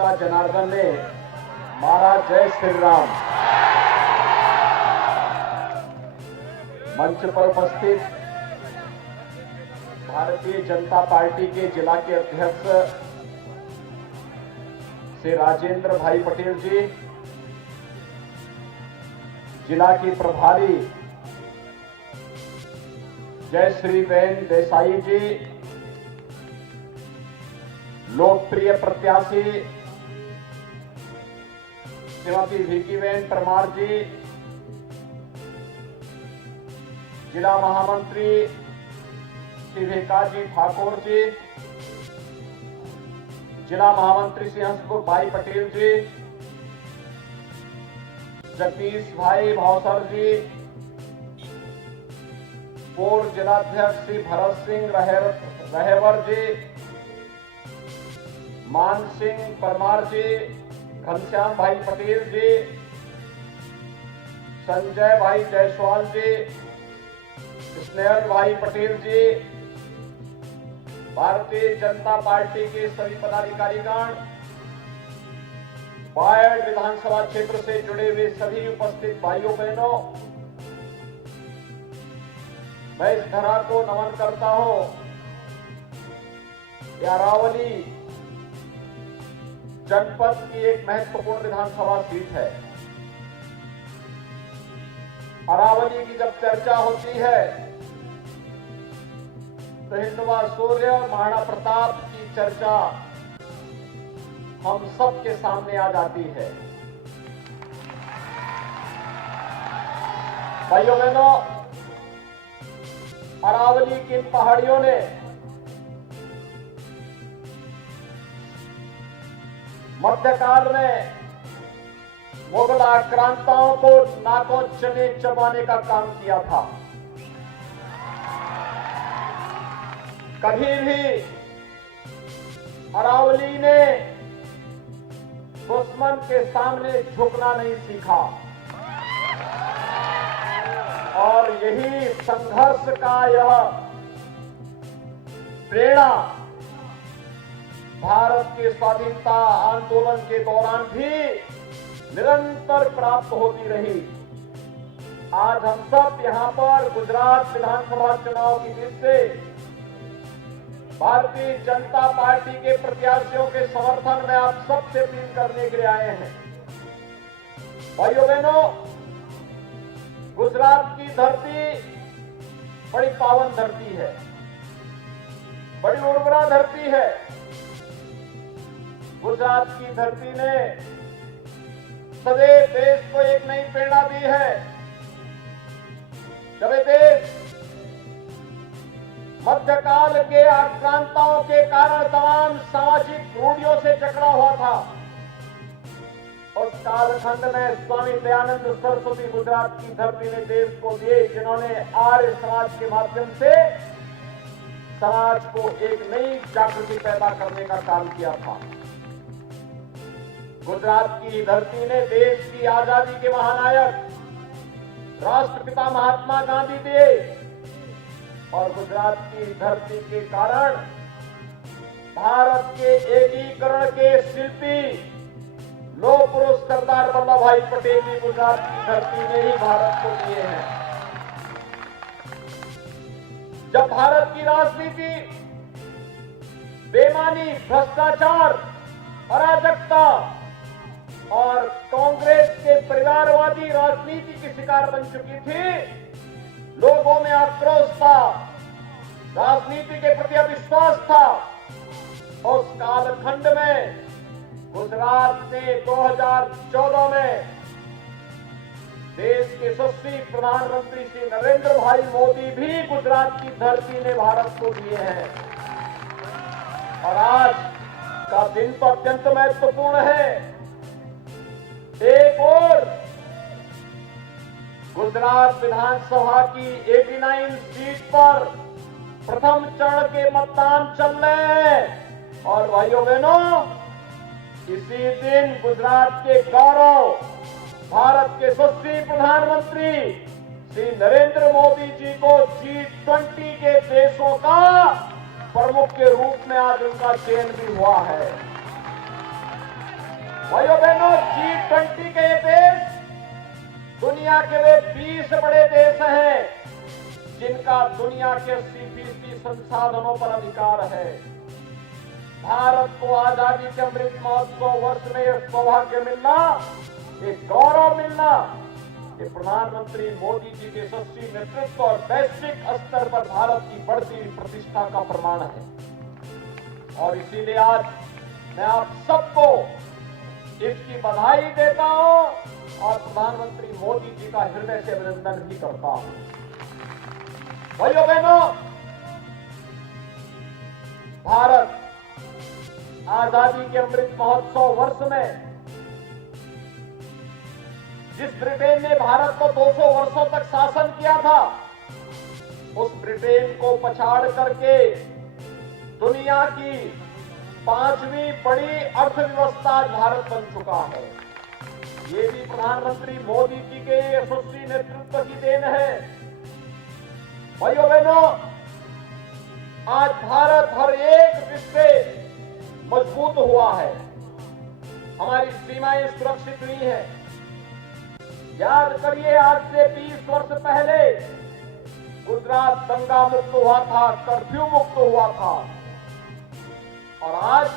नेता जनार्दन ने मारा जय श्री राम। मंच पर उपस्थित भारतीय जनता पार्टी के जिला के अध्यक्ष श्री राजेंद्र भाई पटेल जी, जिला की प्रभारी जय श्री बेन देसाई जी, लोकप्रिय प्रत्याशी श्रीमती भिकीबेन परमार जी, जिला महामंत्री श्री भिकाजी ठाकुर जी, जिला महामंत्री श्री हंसपुर भाई पटेल जी, जगदीश भाई भौसर जी, पूर्व जिलाध्यक्ष श्री भरत सिंह रहेवर जी, मान सिंह परमार जी, घनश्याम भाई पटेल जी, संजय भाई जायसवाल जी, स्नेहल भाई पटेल जी, भारतीय जनता पार्टी के सभी पदाधिकारीगण, बायड विधानसभा क्षेत्र से जुड़े हुए सभी उपस्थित भाइयों बहनों, मैं इस धरा को नमन करता हूं। अरावली जनपद की एक महत्वपूर्ण विधानसभा सीट है। अरावली की जब चर्चा होती है तो हिंदवा सूर्य महाराणा प्रताप की चर्चा हम सब के सामने आ जाती है। भाइयों बहनों, अरावली की इन पहाड़ियों ने मध्यकाल में मुगल आक्रांताओं को नाकों चने चबाने का काम किया था। कभी भी अरावली ने दुश्मन के सामने झुकना नहीं सीखा और यही संघर्ष का यह प्रेरणा भारत के स्वाधीनता आंदोलन के दौरान भी निरंतर प्राप्त होती रही। आज हम सब यहां पर गुजरात विधानसभा चुनाव की जीत से भारतीय जनता पार्टी के प्रत्याशियों के समर्थन में आप सबसे अपील करने के लिए आए हैं। भाइयों बहनों, गुजरात की धरती बड़ी पावन धरती है, बड़ी उर्वरा धरती है। गुजरात की धरती ने सदैव देश को एक नई प्रेरणा दी है। जब ये देश मध्यकाल के आक्रांताओं के कारण तमाम सामाजिक रूढ़ियों से जकड़ा हुआ था, उस कालखंड में स्वामी दयानंद सरस्वती गुजरात की धरती ने देश को दिए, जिन्होंने आर्य समाज के माध्यम से समाज को एक नई जागृति पैदा करने का काम किया था। गुजरात की धरती ने देश की आजादी के महानायक राष्ट्रपिता महात्मा गांधी दिए और गुजरात की धरती के कारण भारत के एकीकरण के शिल्पी लौह पुरुष सरदार वल्लभ भाई पटेल भी गुजरात की धरती ने ही भारत को दिए हैं। जब भारत की राजनीति बेईमानी, भ्रष्टाचार, अराजकता और कांग्रेस के परिवारवादी राजनीति की शिकार बन चुकी थी, लोगों में आक्रोश था, राजनीति के प्रति अविश्वास था। उस कालखंड में गुजरात ने 2014 में देश के यशस्वी प्रधानमंत्री श्री नरेंद्र भाई मोदी भी गुजरात की धरती ने भारत को दिए हैं। और आज का दिन तो अत्यंत महत्वपूर्ण है। एक और गुजरात विधानसभा की 89 सीट पर प्रथम चरण के मतदान चल रहे हैं और भाइयों बहनों, इसी दिन गुजरात के गौरव भारत के यशस्वी प्रधानमंत्री श्री नरेंद्र मोदी जी को G20 के देशों का प्रमुख के रूप में आज उनका चयन भी हुआ है। भाइयों बहनों, G20 के ये देश दुनिया के वे 20 बड़े देश हैं जिनका दुनिया के 80% संसाधनों पर अधिकार है। भारत को आजादी के अमृत महोत्सव वर्ष में यह सौभाग्य मिलना, एक गौरव मिलना, ये प्रधानमंत्री मोदी जी के यशस्वी नेतृत्व और वैश्विक स्तर पर भारत की बढ़ती हुई प्रतिष्ठा का प्रमाण है। और इसीलिए आज मैं आप सबको इसकी बधाई देता हूं और प्रधानमंत्री मोदी जी का हृदय से अभिनंदन भी करता हूं। भाइयों बहनों, भारत आजादी के अमृत महोत्सव वर्ष में जिस ब्रिटेन ने भारत को 200 वर्षों तक शासन किया था, उस ब्रिटेन को पछाड़ करके दुनिया की 5वीं बड़ी अर्थव्यवस्था आज भारत बन चुका है। ये भी प्रधानमंत्री मोदी जी के यशस्वी नेतृत्व की देन है। भाइयों बहनों, आज भारत हर एक दृष्टि मजबूत हुआ है, हमारी सीमाएं सुरक्षित हुई हैं। याद करिए, आज से 20 वर्ष पहले गुजरात दंगा मुक्त हुआ था, कर्फ्यू मुक्त हुआ था, और आज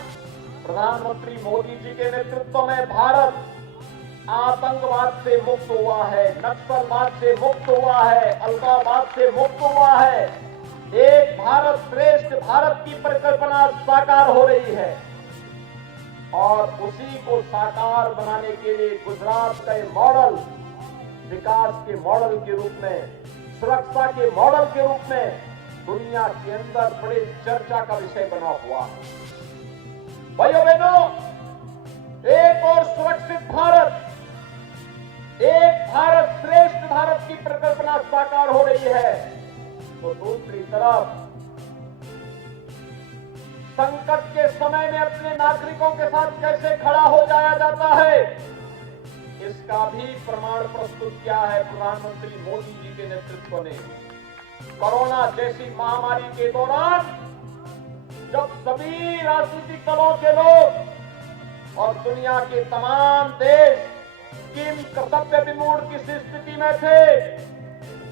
प्रधानमंत्री मोदी जी के नेतृत्व में भारत आतंकवाद से मुक्त हुआ है, नक्सलवाद से मुक्त हुआ है, अलगाववाद से मुक्त हुआ है। एक भारत श्रेष्ठ भारत की परिकल्पना साकार हो रही है और उसी को साकार बनाने के लिए गुजरात का मॉडल विकास के मॉडल के रूप में, सुरक्षा के मॉडल के रूप में दुनिया के अंदर बड़े चर्चा का विषय बना हुआ है। भाइयों बहनों, एक और सुरक्षित भारत, एक भारत श्रेष्ठ भारत की परिकल्पना साकार हो रही है, तो दूसरी तरफ संकट के समय में अपने नागरिकों के साथ कैसे खड़ा हो जाया जाता है, इसका भी प्रमाण प्रस्तुत किया है प्रधानमंत्री मोदी जी के नेतृत्व ने। कोरोना जैसी महामारी के दौरान जब सभी राजनीतिक दलों के लोग और दुनिया के तमाम देश किम कर्तव्य विमूढ़ की स्थिति में थे,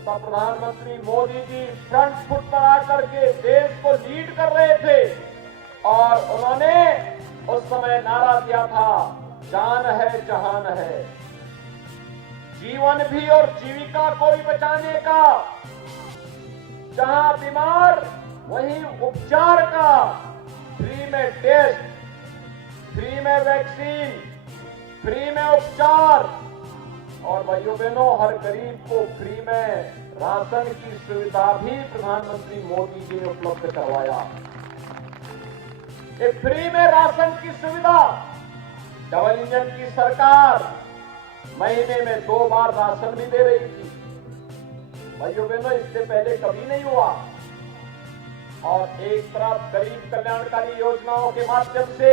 तब प्रधानमंत्री मोदी जी फ्रंट फुट पर आकर के देश को लीड कर रहे थे और उन्होंने उस समय नारा दिया था, जान है जहान है, जीवन भी और जीविका को भी बचाने का, जहां बीमार वहीं उपचार का, फ्री में टेस्ट, फ्री में वैक्सीन, फ्री में उपचार, और भाइयों बहनों, हर गरीब को फ्री में राशन की सुविधा भी प्रधानमंत्री मोदी जी ने उपलब्ध करवाया। एक फ्री में राशन की सुविधा, डबल इंजन की सरकार महीने में 2 बार राशन भी दे रही थी। भाइयों बहनों, इससे पहले कभी नहीं हुआ। और एक तरफ गरीब कल्याणकारी योजनाओं के माध्यम से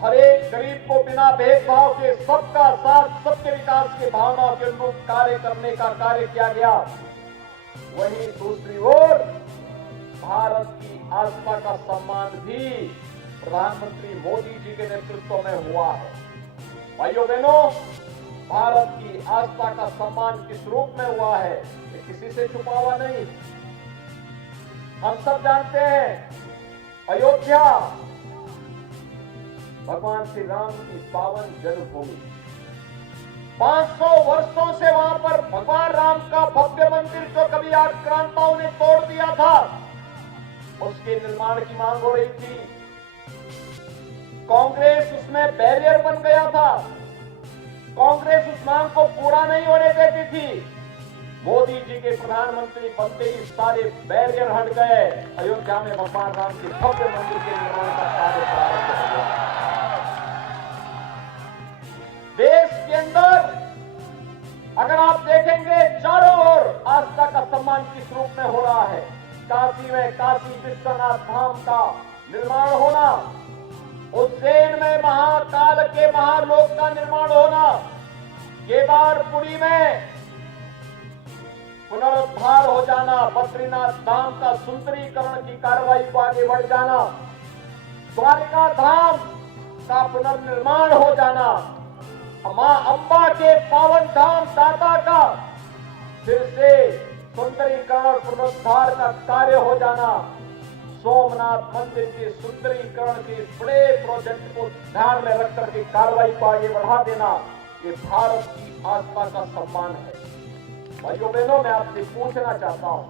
हर एक गरीब को बिना भेदभाव के सबका साथ, सबके विकास के भावनाओं के अनुरूप कार्य करने का कार्य किया गया, वहीं दूसरी ओर भारत की आस्था का सम्मान भी प्रधानमंत्री मोदी जी के नेतृत्व में हुआ है। भाइयों बहनों, भारत की आस्था का सम्मान किस रूप में हुआ है, ये किसी से छुपा हुआ नहीं। हम सब जानते हैं, अयोध्या भगवान श्री राम की पावन जन्मभूमि, 500 वर्षों से वहां पर भगवान राम का भव्य मंदिर जो कभी आक्रांताओं ने तोड़ दिया था, उसके निर्माण की मांग हो रही थी। कांग्रेस उसमें बैरियर बन गया था, कांग्रेस उस मांग को पूरा नहीं होने देती थी। मोदी जी के प्रधानमंत्री बनते ही सारे बैरियर हट गए, अयोध्या में भगवान राम के भव्य मंदिर के निर्माण का कार्य प्रारंभ हो गया। देश के अंदर अगर आप देखेंगे, चारों ओर आस्था का सम्मान किस रूप में हो रहा है। काशी में काशी विश्वनाथ धाम का निर्माण होना, उज्जैन में महाकाल के महालोक का निर्माण होना, केदारपुरी में पुनरुद्धार हो जाना, बद्रीनाथ धाम का सुंदरीकरण की कार्रवाई को आगे बढ़ जाना, द्वारिका धाम का पुनर्निर्माण हो जाना, मां अंबा के पावन धाम दाता का फिर से सुंदरीकरण और पुनरुद्धार का कार्य हो जाना, सोमनाथ मंदिर के सुंदरीकरण के बड़े प्रोजेक्ट को ध्यान में रख करके कार्रवाई को आगे बढ़ा देना, ये भारत की आस्था का सम्मान है। भाइयों बहनों, मैं आपसे पूछना चाहता हूं,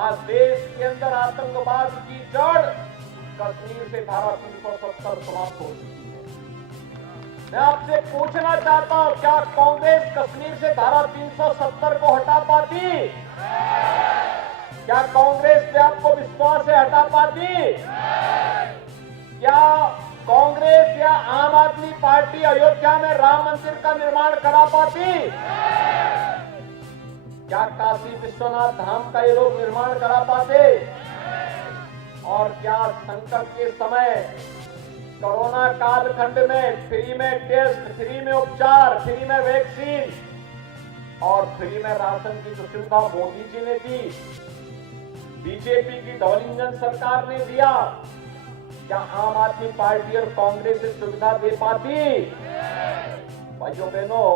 आज देश के अंदर आतंकवाद की जड़ कश्मीर से धारा 370 समाप्त हो चुकी है। मैं आपसे पूछना चाहता हूं, क्या कांग्रेस कश्मीर से धारा 370 को हटा पाती? क्या कांग्रेस पे आपको विश्वास है हटा पाती? क्या कांग्रेस या आम आदमी पार्टी अयोध्या में राम मंदिर का निर्माण करा पाती? क्या काशी विश्वनाथ धाम का ये लोग निर्माण करा पाते? और क्या संकट के समय कोरोना कालखंड में फ्री में टेस्ट, फ्री में उपचार, फ्री में वैक्सीन और फ्री में राशन की जो सुविधा मोदी जी ने दी, बीजेपी की डबल इंजन सरकार ने दिया, क्या आम आदमी पार्टी और कांग्रेस से सुविधा दे पाती? भाइयों बहनों,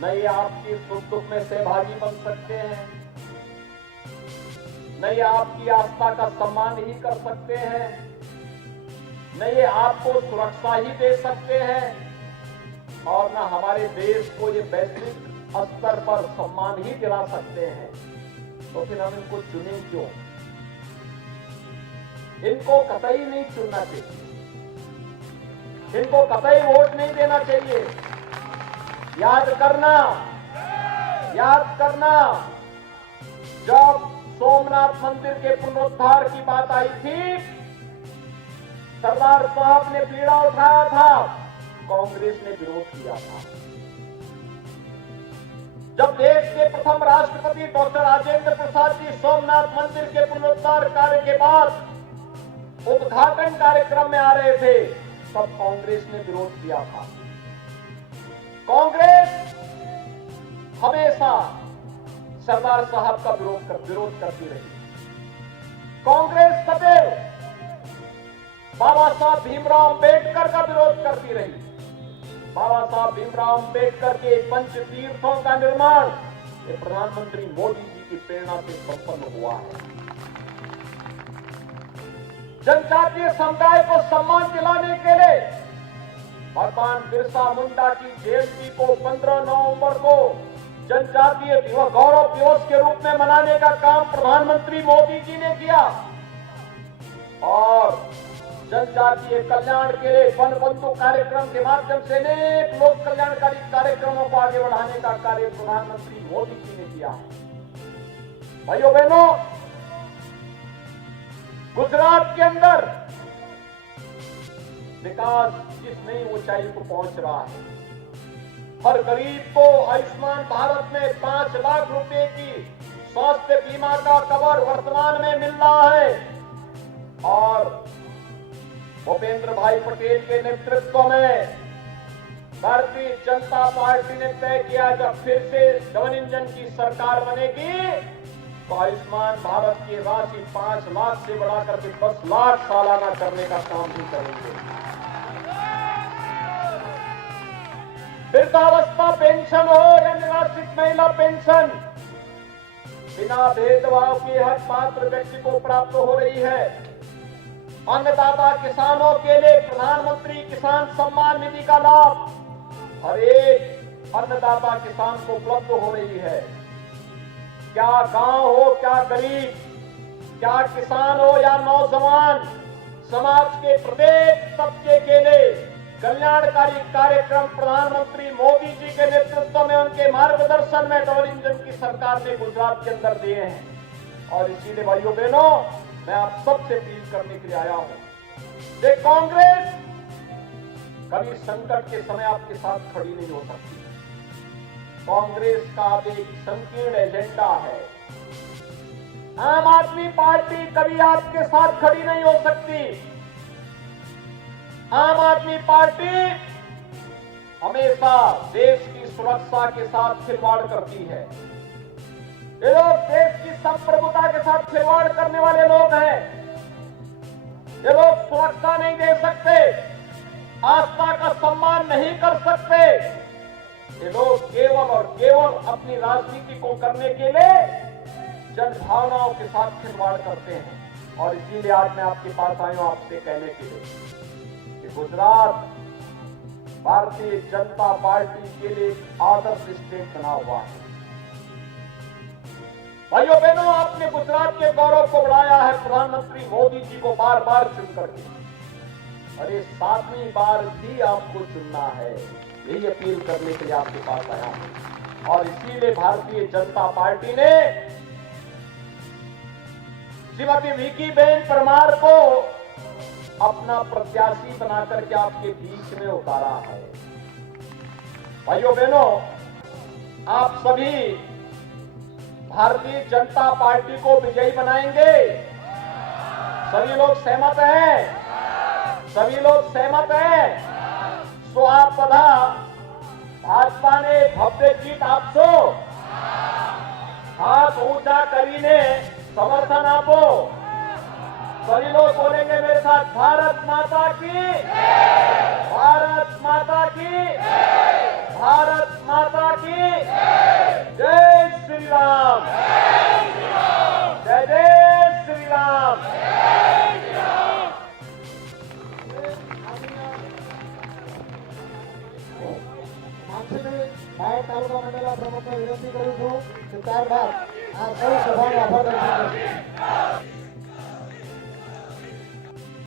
न ये आपकी सुख दुख में सहभागी बन सकते हैं, न ये आपकी आस्था का सम्मान ही कर सकते हैं, न ये आपको सुरक्षा ही दे सकते हैं, और न हमारे देश को ये वैश्विक स्तर पर सम्मान ही दिला सकते हैं। तो फिर हम इनको चुने क्यों? इनको कतई नहीं चुनना चाहिए, इनको कतई वोट नहीं देना चाहिए। याद करना, जब सोमनाथ मंदिर के पुनरुद्धार की बात आई थी, सरदार साहब ने बीड़ा उठाया था, कांग्रेस ने विरोध किया था। जब देश के प्रथम राष्ट्रपति डॉक्टर राजेंद्र प्रसाद जी सोमनाथ मंदिर के पुनरुद्धार कार्य के बाद उद्घाटन कार्यक्रम में आ रहे थे, तब कांग्रेस ने विरोध किया था। कांग्रेस हमेशा सरदार साहब का विरोध करती रही। कांग्रेस सदैव बाबा साहब भीमराव अंबेडकर का विरोध करती रही। बाबा साहब भीमराव अंबेडकर के पंच तीर्थों का निर्माण ये प्रधानमंत्री मोदी जी की प्रेरणा से संपन्न हुआ है। जनजातीय समुदाय को सम्मान दिलाने के लिए भगवान बिरसा मुंडा की जयंती को 15 नवंबर को जनजातीय गौरव दिवस के रूप में मनाने का काम प्रधानमंत्री मोदी जी ने किया, और जनजातीय कल्याण के लिए वन बंधु कार्यक्रम के माध्यम से अनेक लोक कल्याणकारी कार्यक्रमों को आगे बढ़ाने का कार्य प्रधानमंत्री मोदी जी ने किया है। भाइयों बहनों, गुजरात के अंदर विकास जिस नई ऊंचाई को पहुंच रहा है, हर गरीब को आयुष्मान भारत में 5 लाख रुपए की स्वास्थ्य बीमा का कवर वर्तमान में मिल रहा है, और भूपेंद्र भाई पटेल के नेतृत्व में भारतीय जनता पार्टी ने तय किया, जब फिर से डबल इंजन की सरकार बनेगी तो आयुष्मान भारत की राशि 5 लाख से बढ़ाकर के 10 लाख सालाना करने का काम भी करेंगे। वृद्धावस्था पेंशन हो या निराश्रित महिला पेंशन, बिना भेदभाव के हर पात्र व्यक्ति को प्राप्त हो रही है। अन्नदाता किसानों के लिए प्रधानमंत्री किसान सम्मान निधि का लाभ हर एक अन्नदाता किसान को उपलब्ध हो रही है। क्या गांव हो, क्या गरीब, क्या किसान हो या नौजवान, समाज के प्रत्येक तबके के लिए कल्याणकारी कार्यक्रम प्रधानमंत्री मोदी जी के नेतृत्व में, उनके मार्गदर्शन में डबल इंजन की सरकार ने गुजरात के अंदर दिए हैं। और इसीलिए भाइयों बहनों, मैं आप सबसे अपील करने के लिए आया हूं कि कांग्रेस कभी संकट के समय आपके साथ खड़ी नहीं हो सकती। कांग्रेस का एक संकीर्ण एजेंडा है। आम आदमी पार्टी कभी आपके साथ खड़ी नहीं हो सकती। आम आदमी पार्टी हमेशा देश की सुरक्षा के साथ खिलवाड़ करती है। ये लोग देश की संप्रभुता के साथ खिलवाड़ करने वाले लोग हैं। ये लोग सुरक्षा नहीं दे सकते, आस्था का सम्मान नहीं कर सकते। ये लोग केवल और केवल अपनी राजनीति को करने के लिए जनभावनाओं के साथ खिलवाड़ करते हैं। और इसीलिए आज मैं आपके पास आया हूं आपसे कहने के लिए कि गुजरात भारतीय जनता पार्टी के लिए आदर्श स्टेट बना हुआ है। भाइयों बहनों, आपने गुजरात के गौरव को बढ़ाया है प्रधानमंत्री मोदी जी को बार बार चुन करके, और ये 7वीं बार भी आपको चुनना है, यही अपील करने के लिए आपके पास आया हूं। और इसीलिए भारतीय जनता पार्टी ने श्रीमती विकी बहन परमार को अपना प्रत्याशी बना करके आपके बीच में उतारा है। भाइयों बहनों, आप सभी भारतीय जनता पार्टी को विजयी बनाएंगे। सभी लोग सहमत हैं? सभी लोग सहमत हैं? सो आप बधा भाजपा ने भव्य जीत आपसो हाथ ऊंचा करीने समर्थन आपो। सभी लोग बोलेंगे मेरे साथ, भारत माता की, भारत माता की, भारत माता की जय श्री राम, जय जय श्री राम। तालुका मंडल प्रमुख विनंती करू છું કે ત્યારબાદ આ સૌ સભાનો આભાર દર્શન કરશે।